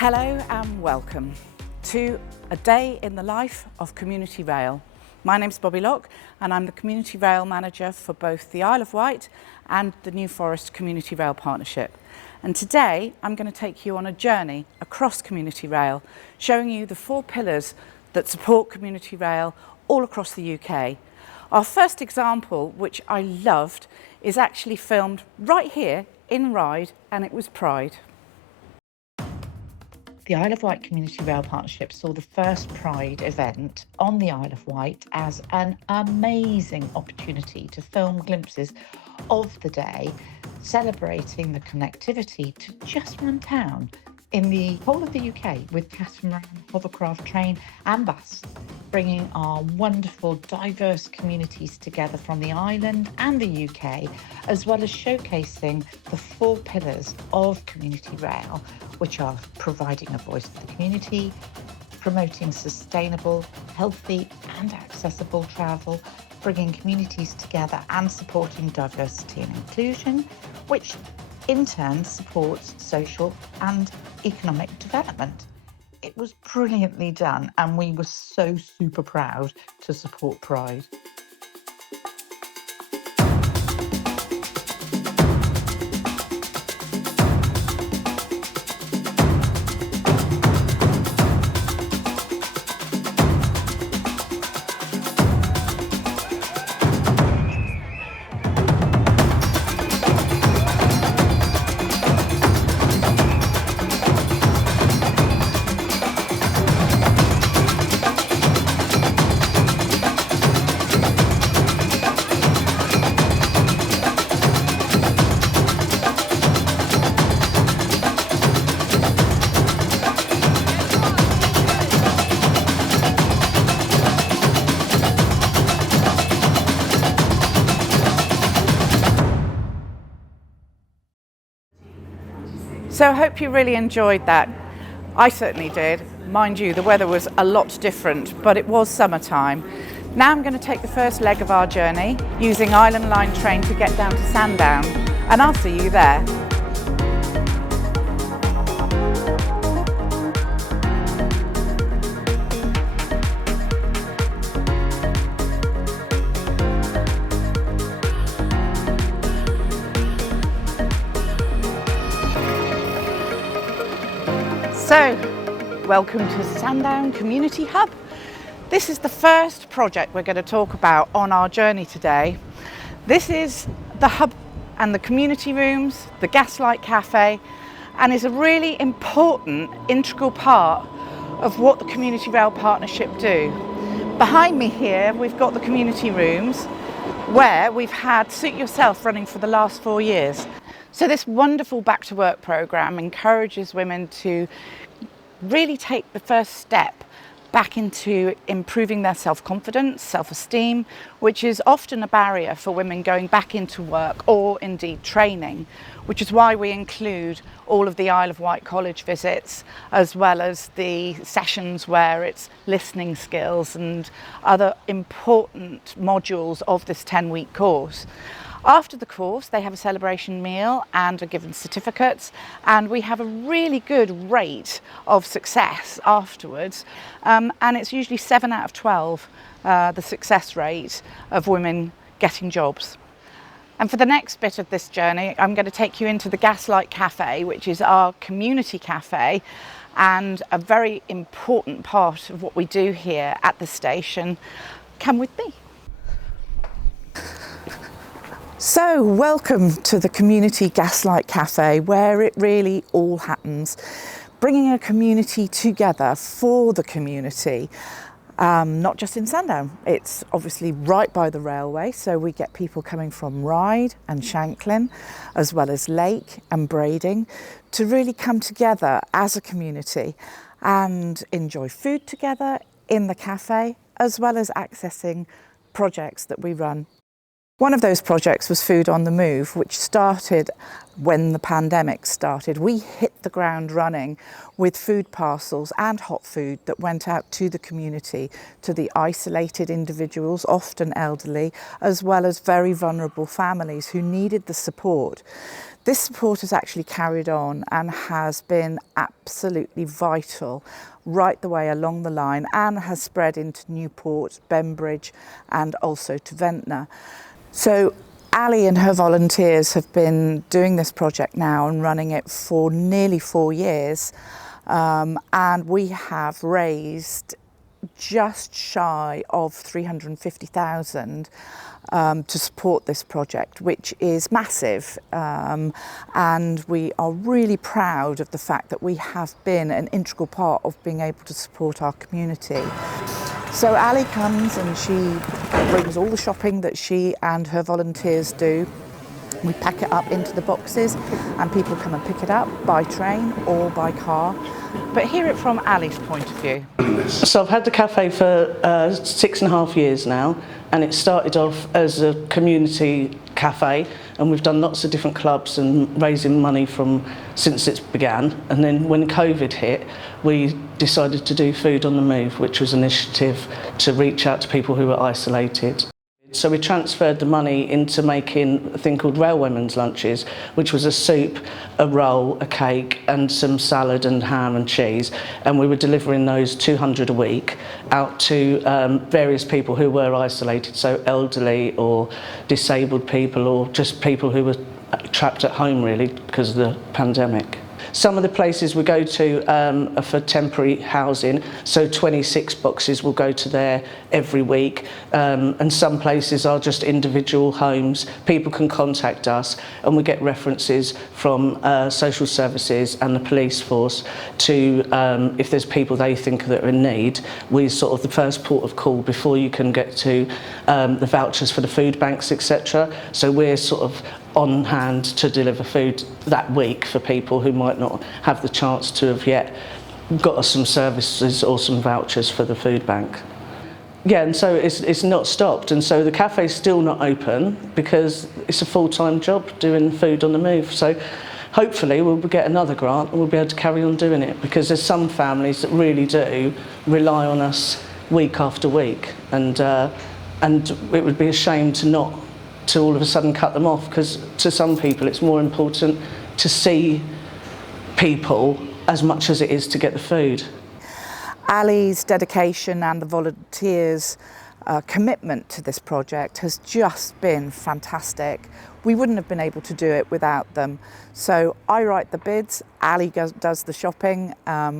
Hello and welcome to a day in the life of Community Rail. My name's Bobby Locke and I'm the Community Rail Manager for both the Isle of Wight and the New Forest Community Rail Partnership. And today I'm going to take you on a journey across Community Rail, showing you the 4 pillars that support Community Rail all across the UK. Our first example, which I loved, is actually filmed right here in Ryde, and it was Pride. The Isle of Wight Community Rail Partnership saw the first Pride event on the Isle of Wight as an amazing opportunity to film glimpses of the day, celebrating the connectivity to just one town in the whole of the UK with catamaran, hovercraft, train and bus, bringing our wonderful diverse communities together from the island and the UK, as well as showcasing the 4 pillars of Community Rail, which are providing a voice for the community, promoting sustainable, healthy and accessible travel, bringing communities together and supporting diversity and inclusion, which in turn supports social and economic development. It was brilliantly done and we were so super proud to support Pride. So I hope you really enjoyed that. I certainly did. Mind you, the weather was a lot different, but it was summertime. Now I'm going to take the first leg of our journey using Island Line train to get down to Sandown, and I'll see you there. So, welcome to Sandown Community Hub. This is the first project we're going to talk about on our journey today. This is the hub and the community rooms, the Gaslight Cafe, and is a really important, integral part of what the Community Rail Partnership do. Behind me here, we've got the community rooms where we've had Suit Yourself running for the last 4 years. So this wonderful Back to Work programme encourages women to really take the first step back into improving their self-confidence, self-esteem, which is often a barrier for women going back into work or indeed training, which is why we include all of the Isle of Wight College visits, as well as the sessions where it's listening skills and other important modules of this 10-week course. After the course, they have a celebration meal and are given certificates, and we have a really good rate of success afterwards, and it's usually 7 out of 12, the success rate of women getting jobs. And for the next bit of this journey, I'm going to take you into the Gaslight Cafe, which is our community cafe and a very important part of what we do here at the station. Come with me. So, welcome to the Community Gaslight Cafe, where it really all happens, bringing a community together for the community, not just in Sandown. It's obviously right by the railway, so we get people coming from Ryde and Shanklin, as well as Lake and Brading, to really come together as a community and enjoy food together in the cafe, as well as accessing projects that we run One of those projects was Food on the Move, which started when the pandemic started. We hit the ground running with food parcels and hot food that went out to the community, to the isolated individuals, often elderly, as well as very vulnerable families who needed the support. This support has actually carried on and has been absolutely vital right the way along the line, and has spread into Newport, Bembridge and also to Ventnor. So Ali and her volunteers have been doing this project now and running it for nearly 4 years, and we have raised just shy of 350,000 to support this project, which is massive, and we are really proud of the fact that we have been an integral part of being able to support our community. So Ali comes and she brings all the shopping that she and her volunteers do. We pack it up into the boxes and people come and pick it up by train or by car. But hear it from Ali's point of view. So I've had the cafe for 6.5 years now, and it started off as a community cafe, and we've done lots of different clubs and raising money since it began. And then when COVID hit, we decided to do Food on the Move, which was an initiative to reach out to people who were isolated. So we transferred the money into making a thing called Railwaymen's Lunches, which was a soup, a roll, a cake and some salad and ham and cheese, and we were delivering those 200 a week out to various people who were isolated, so elderly or disabled people or just people who were trapped at home really because of the pandemic. Some of the places we go to are for temporary housing, so 26 boxes will go to there every week, and some places are just individual homes. People can contact us and we get references from social services and the police force to, if there's people they think that are in need, we're sort of the first port of call before you can get to the vouchers for the food banks, etc. So we're sort of on hand to deliver food that week for people who might not have the chance to have yet got us some services or some vouchers for the food bank. Yeah, and so it's not stopped, and so the cafe's still not open because it's a full-time job doing Food on the Move. So hopefully we'll get another grant and we'll be able to carry on doing it, because there's some families that really do rely on us week after week, and it would be a shame to all of a sudden cut them off, because to some people it's more important to see people as much as it is to get the food. Ali's dedication and the volunteers' commitment to this project has just been fantastic. We wouldn't have been able to do it without them. So I write the bids, Ali does the shopping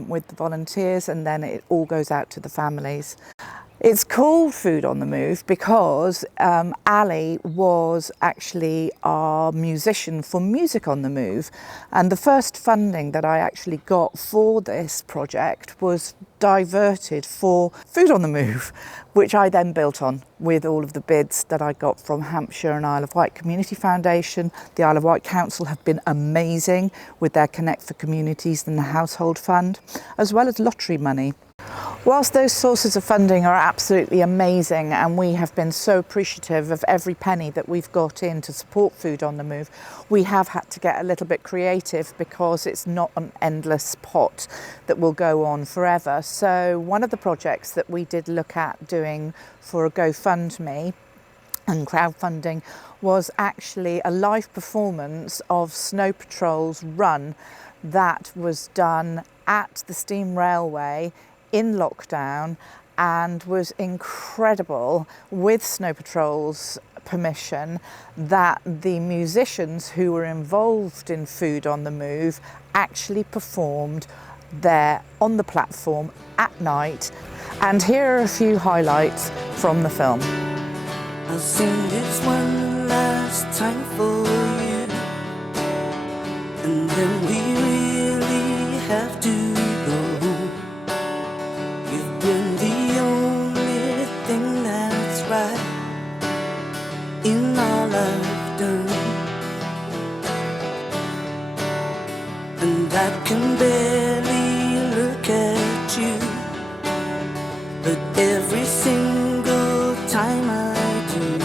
with the volunteers, and then it all goes out to the families. It's called Food on the Move because Ali was actually our musician for Music on the Move, and the first funding that I actually got for this project was diverted for Food on the Move, which I then built on with all of the bids that I got from Hampshire and Isle of Wight Community Foundation. The Isle of Wight Council have been amazing with their Connect for Communities and the Household Fund, as well as lottery money. Whilst those sources of funding are absolutely amazing, and we have been so appreciative of every penny that we've got in to support Food on the Move, we have had to get a little bit creative because it's not an endless pot that will go on forever. So one of the projects that we did look at doing for a GoFundMe and crowdfunding was actually a live performance of Snow Patrol's run that was done at the Steam Railway in lockdown, and was incredible, with Snow Patrol's permission, that the musicians who were involved in Food on the Move actually performed there on the platform at night. And here are a few highlights from the film. I'll sing this one last time for you, and then we really have to go. You've been the only thing that's right in all I've done, and I can barely look at you, but every single time I do,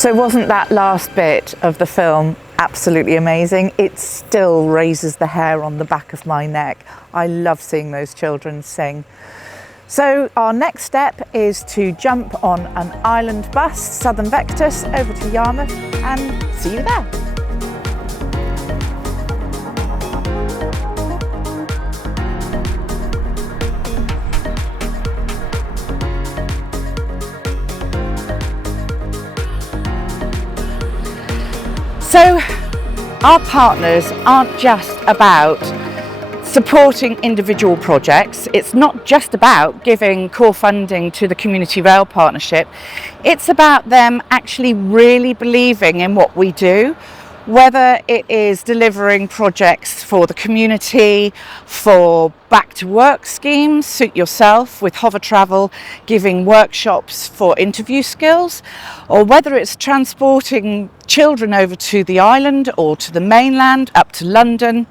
So wasn't that last bit of the film absolutely amazing? It still raises the hair on the back of my neck. I love seeing those children sing. So our next step is to jump on an island bus, Southern Vectus, over to Yarmouth, and see you there. So our partners aren't just about supporting individual projects. It's not just about giving core funding to the Community Rail Partnership. It's about them actually really believing in what we do, whether it is delivering projects for the community, for back to work schemes, Suit Yourself with Hover Travel, giving workshops for interview skills, or whether it's transporting children over to the island or to the mainland, up to London.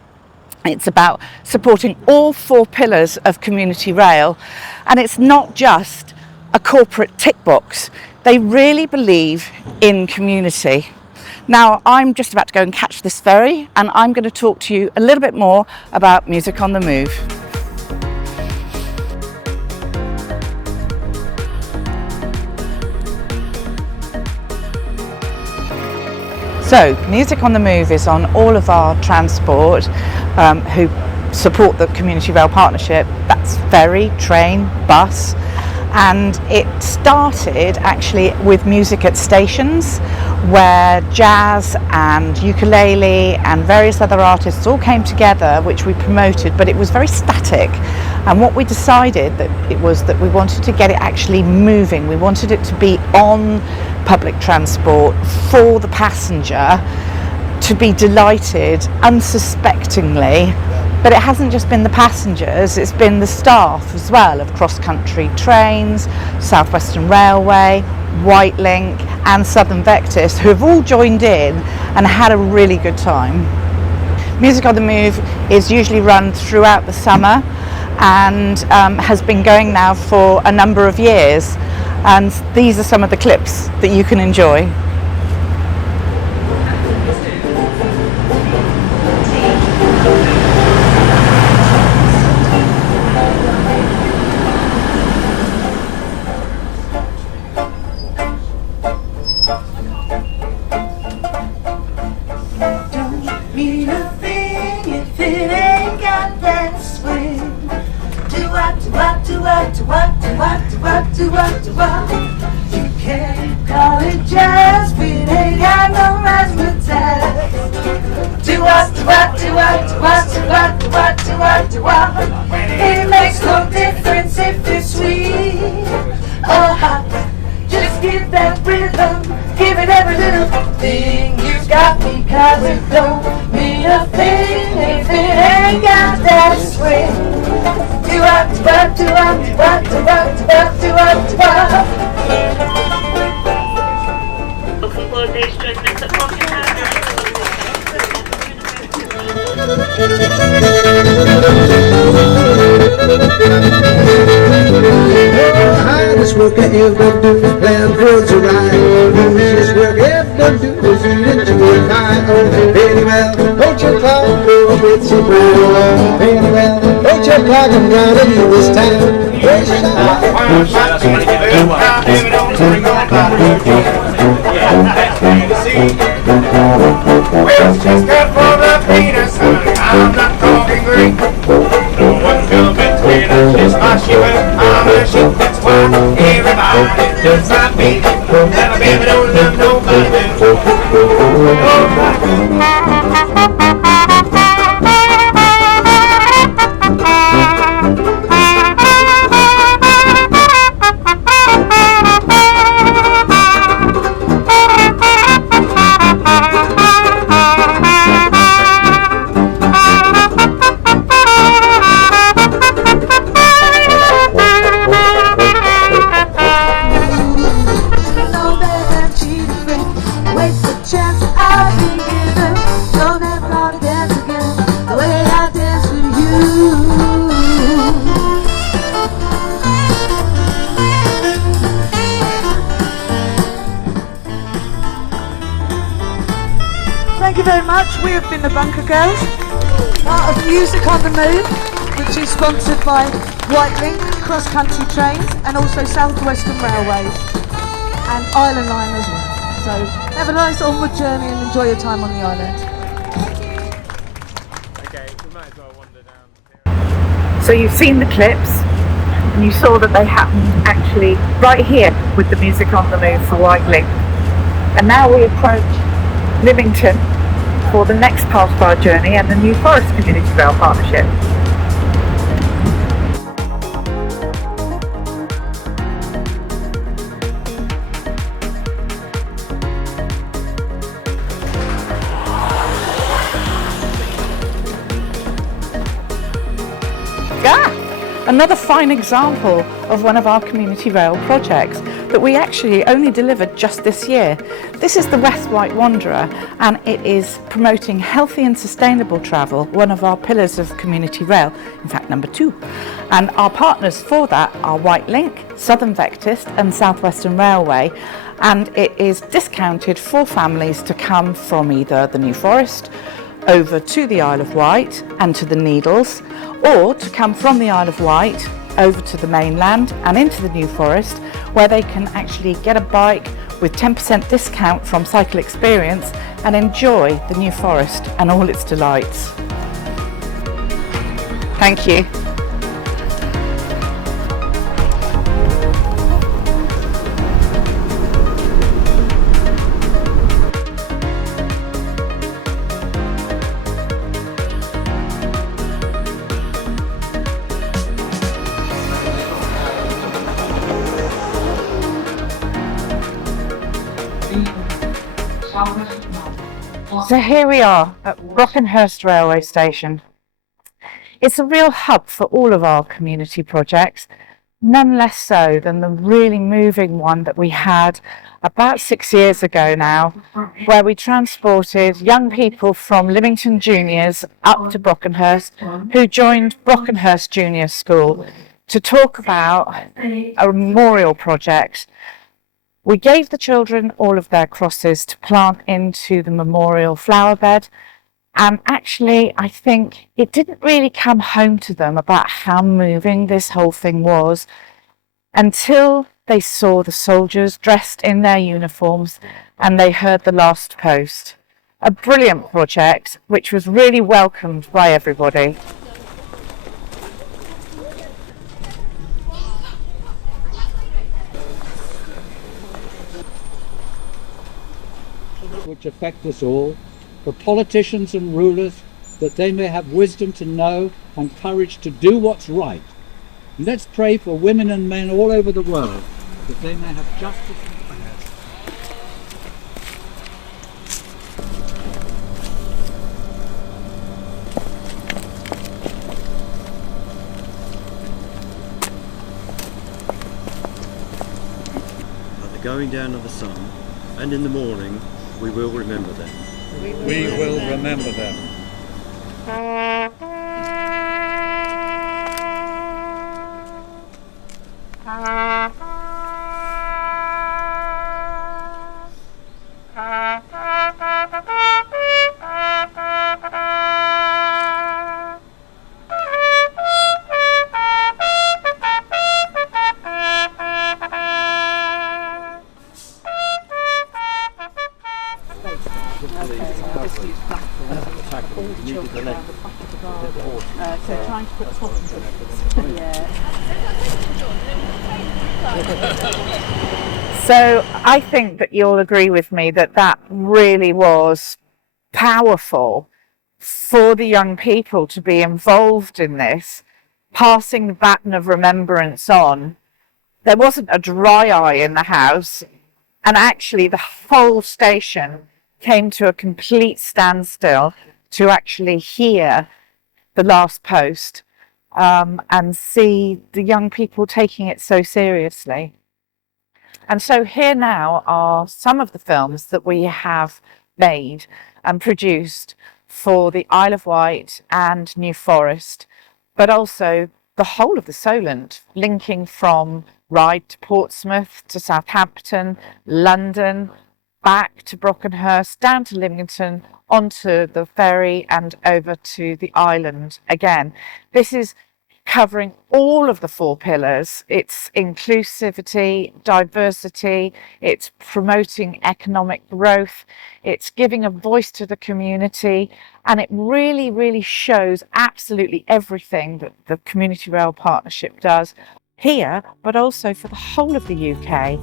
It's about supporting all 4 pillars of Community Rail, and it's not just a corporate tick box. They really believe in community. Now, I'm just about to go and catch this ferry, and I'm going to talk to you a little bit more about Music on the Move. So, Music on the Move is on all of our transport who support the Community Rail Partnership. That's ferry, train, bus. And it started actually with music at stations where jazz and ukulele and various other artists all came together, which we promoted, but it was very static. And what we decided that we wanted to get it actually moving. We wanted it to be on public transport for the passenger to be delighted unsuspectingly. But it hasn't just been the passengers, it's been the staff as well of cross-country trains, South Western Railway, Whitelink and Southern Vectus, who have all joined in and had a really good time. Music on the Move is usually run throughout the summer and has been going now for a number of years. And these are some of the clips that you can enjoy. You can't call it jazz, but it ain't got no razzmatazz. It makes no difference if it's sweet or hot. Just give that rhythm, give it every little thing you got, because it don't mean a thing if it ain't got that swing. Looking for these judgments at Hardest work I ever do is plan for to ride. Easiest work ever do is eat into a pie. Oh, very well, don't you clock, go with your brown. Very well, don't you clock, I'm gonna leave this town. Well, she's got for the penis, honey, I'm not talking Greek. No one come between us, it's my shoe and I'm a sheep. That's why everybody does my beat. That a baby don't love nobody. you very much. We have been the Bunker Girls, part of Music on the Moon, which is sponsored by Whitelink Cross Country Trains and also South Western Railways and Island Line as well. So have a nice onward journey and enjoy your time on the island. Okay, we might as well wander down. So you've seen the clips and you saw that they happened actually right here with the Music on the Moon for Whitelink. And now we approach Lymington for the next part of our journey and the New Forest Community Rail Partnership. Another fine example of one of our community rail projects that we actually only delivered just this year. This is the West White Wanderer, and it is promoting healthy and sustainable travel, one of our pillars of community rail, in fact number 2. And our partners for that are Whitelink, Southern Vectist and South Western Railway, and it is discounted for families to come from either the New Forest over to the Isle of Wight and to the Needles, or to come from the Isle of Wight over to the mainland and into the New Forest, where they can actually get a bike with 10% discount from Cycle Experience and enjoy the New Forest and all its delights. Thank you. So here we are at Brockenhurst Railway Station. It's a real hub for all of our community projects, none less so than the really moving one that we had about 6 years ago now, where we transported young people from Lymington Juniors up to Brockenhurst, who joined Brockenhurst Junior School to talk about a memorial project. We gave the children all of their crosses to plant into the memorial flower bed, and actually I think it didn't really come home to them about how moving this whole thing was until they saw the soldiers dressed in their uniforms and they heard the last post. A brilliant project which was really welcomed by everybody. which affect us all, for politicians and rulers, that they may have wisdom to know and courage to do what's right. And let's pray for women and men all over the world, that they may have justice and fairness. At the going down of the sun, and in the morning, we will remember them. We will remember them. So I think that you'll agree with me that that really was powerful for the young people to be involved in this, passing the baton of remembrance on. There wasn't a dry eye in the house, and actually the whole station came to a complete standstill to actually hear the last post and see the young people taking it so seriously. And so here now are some of the films that we have made and produced for the Isle of Wight and New Forest, but also the whole of the Solent, linking from Ryde to Portsmouth to Southampton, London, back to Brockenhurst, down to Lymington, onto the ferry and over to the island again. This is covering all of the 4 pillars. It's inclusivity, diversity, it's promoting economic growth, it's giving a voice to the community, and it really, really shows absolutely everything that the Community Rail Partnership does here, but also for the whole of the UK.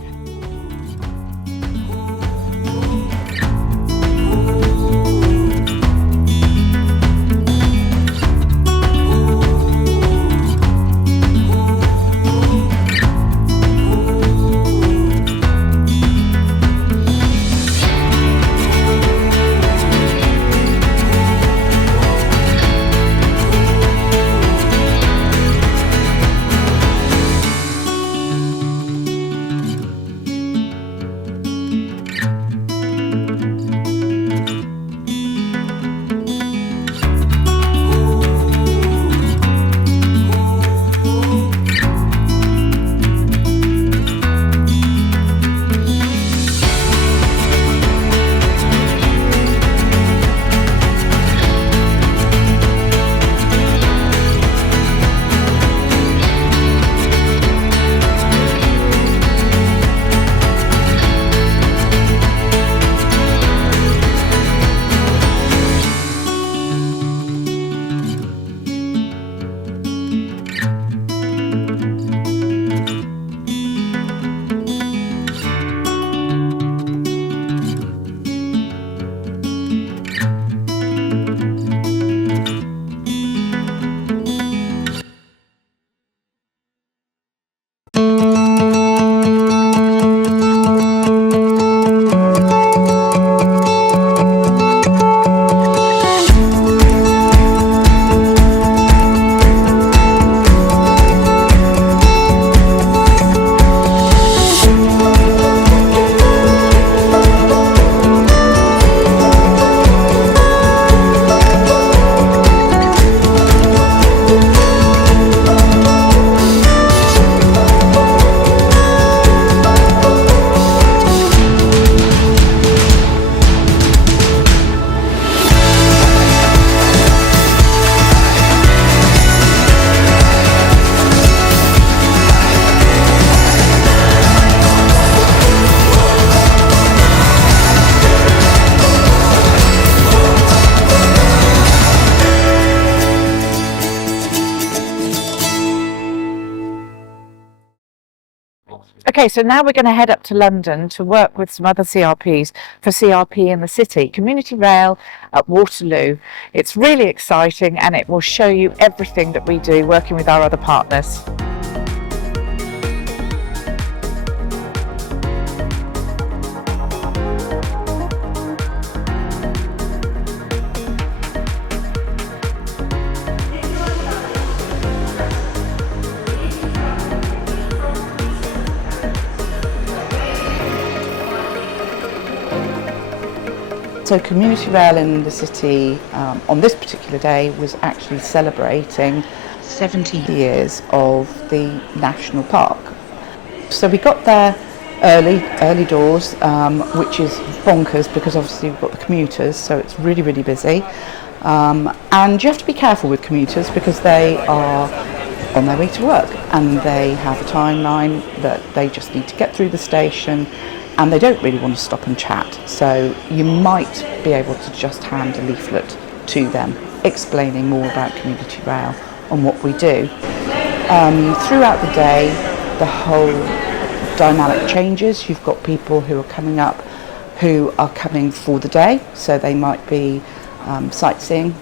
Okay, so now we're going to head up to London to work with some other CRPs for CRP in the City, Community Rail at Waterloo. It's really exciting and it will show you everything that we do working with our other partners. So Community Rail in the City on this particular day was actually celebrating 70 years of the National Park. So we got there early doors, which is bonkers because obviously we've got the commuters, so it's really, really busy. And you have to be careful with commuters because they are on their way to work and they have a timeline that they just need to get through the station, and they don't really want to stop and chat. So you might be able to just hand a leaflet to them explaining more about Community Rail and what we do. Throughout the day, the whole dynamic changes. You've got people who are coming up who are coming for the day, so they might be sightseeing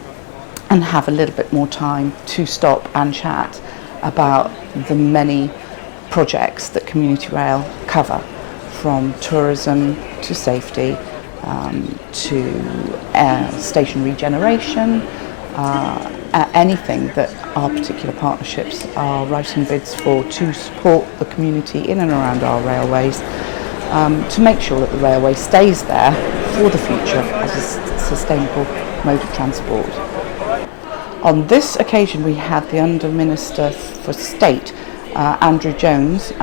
and have a little bit more time to stop and chat about the many projects that Community Rail cover, from tourism to safety to station regeneration, anything that our particular partnerships are writing bids for to support the community in and around our railways, to make sure that the railway stays there for the future as a sustainable mode of transport. On this occasion we had the Under-Minister for State, Andrew Jones,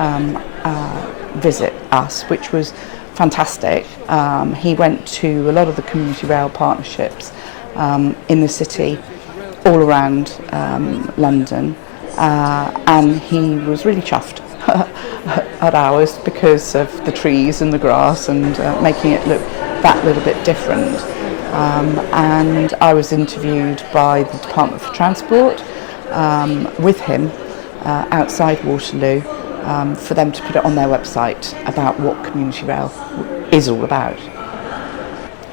visit us, which was fantastic. He went to a lot of the community rail partnerships in the city, all around London, and he was really chuffed at ours because of the trees and the grass and making it look that little bit different. And I was interviewed by the Department for Transport with him outside Waterloo for them to put it on their website about what community rail is all about.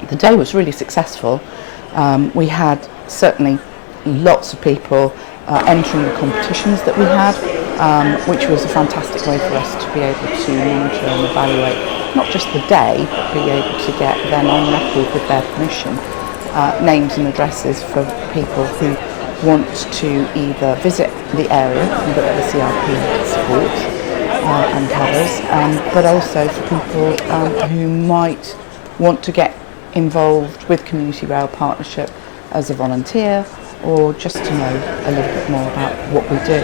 The day was really successful. We had certainly lots of people entering the competitions that we had, which was a fantastic way for us to be able to monitor and evaluate not just the day, but be able to get then on record with their permission names and addresses for people who want to either visit the area and look at the CRP support and covers, but also for people who might want to get involved with Community Rail Partnership as a volunteer or just to know a little bit more about what we do.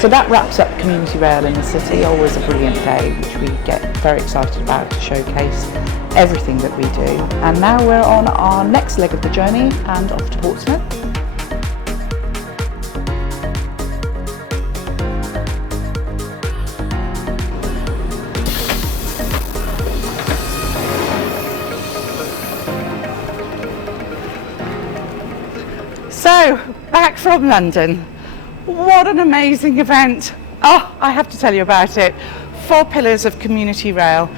So that wraps up Community Rail in the City, always a brilliant day which we get very excited about to showcase everything that we do. And now we're on our next leg of the journey and off to Portsmouth. So, back from London. What an amazing event. Oh, I have to tell you about it. 4 Pillars of Community Rail.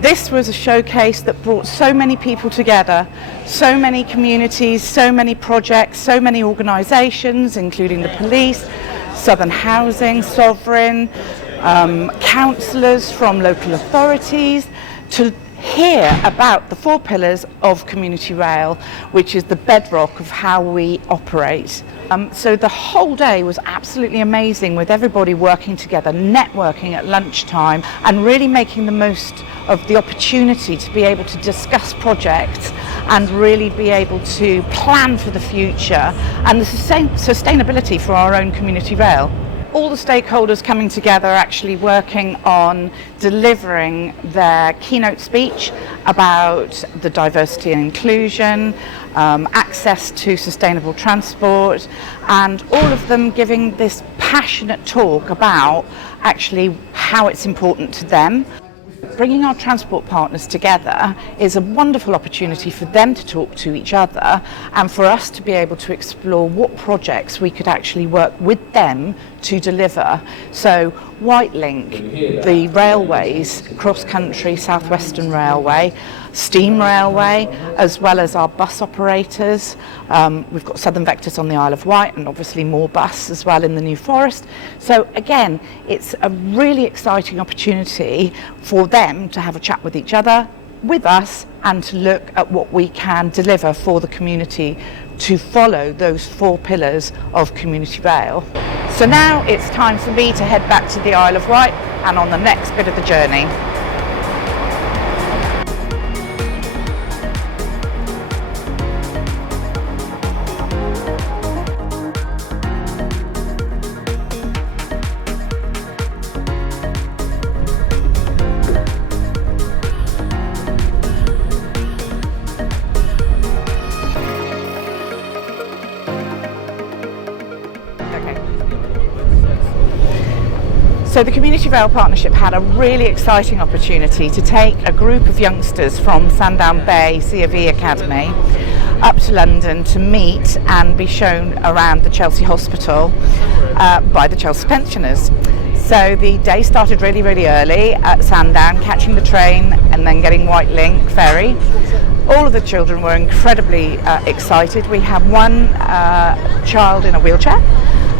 This was a showcase that brought so many people together, so many communities, so many projects, so many organisations, including the police, Southern Housing, Sovereign, councillors from local authorities, to hear about the 4 pillars of Community Rail, which is the bedrock of how we operate. So the whole day was absolutely amazing, with everybody working together, networking at lunchtime, and really making the most of the opportunity to be able to discuss projects and really be able to plan for the future and the sustainability for our own Community Rail. All the stakeholders coming together, actually working on delivering their keynote speech about the diversity and inclusion, access to sustainable transport, and all of them giving this passionate talk about actually how it's important to them. Bringing our transport partners together is a wonderful opportunity for them to talk to each other and for us to be able to explore what projects we could actually work with them to deliver. So Whitelink, the railways, Cross Country, South Western Railway, Steam Railway, as well as our bus operators. We've got Southern Vectors on the Isle of Wight and obviously more bus as well in the New Forest. So again, it's a really exciting opportunity for them to have a chat with each other, with us, and to look at what we can deliver for the community to follow those 4 pillars of Community Rail. So now it's time for me to head back to the Isle of Wight and on the next bit of the journey. So the Community Rail Partnership had a really exciting opportunity to take a group of youngsters from Sandown Bay C.A.V. Academy up to London to meet and be shown around the Chelsea Hospital by the Chelsea pensioners. So the day started really, really early at Sandown, catching the train and then getting Whitelink ferry. All of the children were incredibly excited. We had one child in a wheelchair,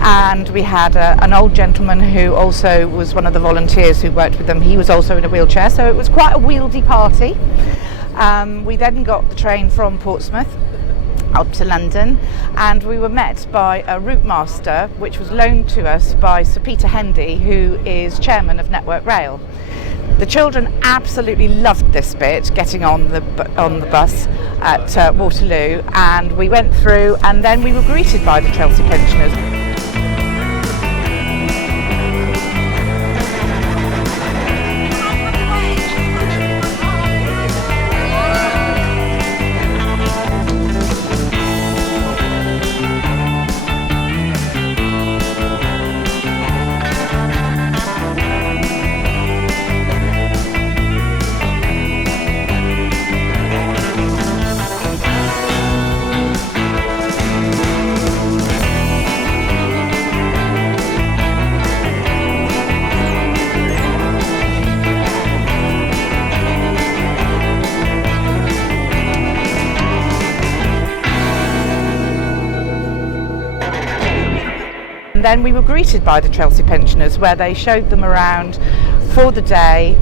and we had an old gentleman who also was one of the volunteers who worked with them. He was also in a wheelchair, so it was quite a wieldy party. We then got the train from Portsmouth up to London, and we were met by a route master which was loaned to us by Sir Peter Hendy, who is chairman of Network Rail. The children absolutely loved this bit, getting on the bus at Waterloo, and we went through, and then we were greeted by the Chelsea pensioners. and then we were greeted by the Chelsea pensioners where they showed them around for the day,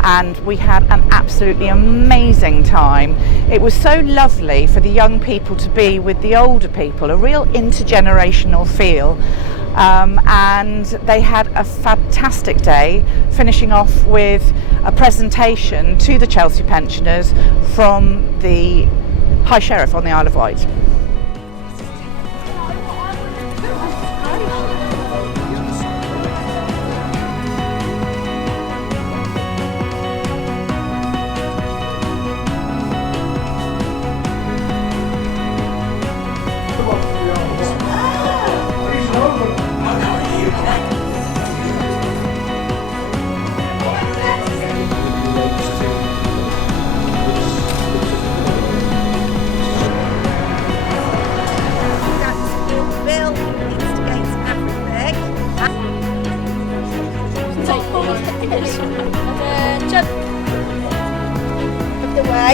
and we had an absolutely amazing time. It was so lovely for the young people to be with the older people, a real intergenerational feel, and they had a fantastic day, finishing off with a presentation to the Chelsea pensioners from the High Sheriff on the Isle of Wight.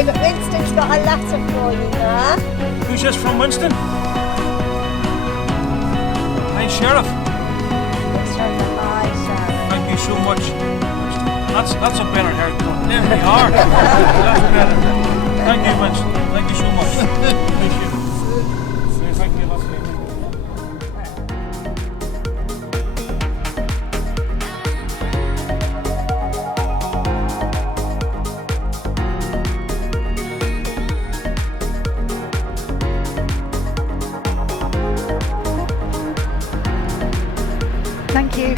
But Winston's got a letter for you there. Who's this from, Winston? Hi, Sheriff. Hi, Sheriff. Thank you so much. That's a better haircut. There we are. That's better. Thank you, Winston. Thank you so much. Appreciate it. Thank you. That's great. Thank you.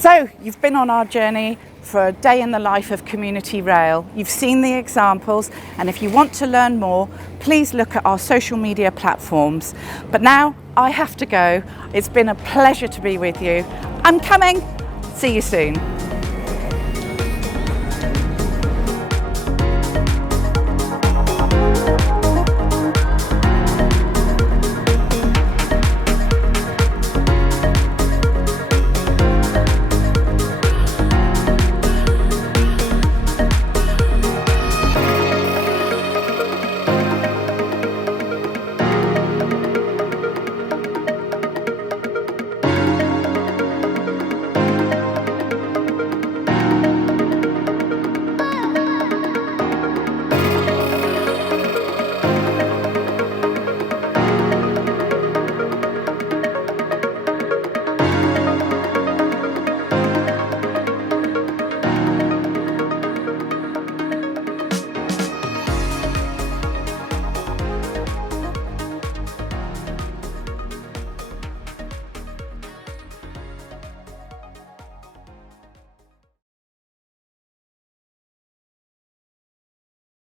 So, you've been on our journey for a day in the life of Community Rail. You've seen the examples, and if you want to learn more, please look at our social media platforms. But now I have to go. It's been a pleasure to be with you. I'm coming. See you soon.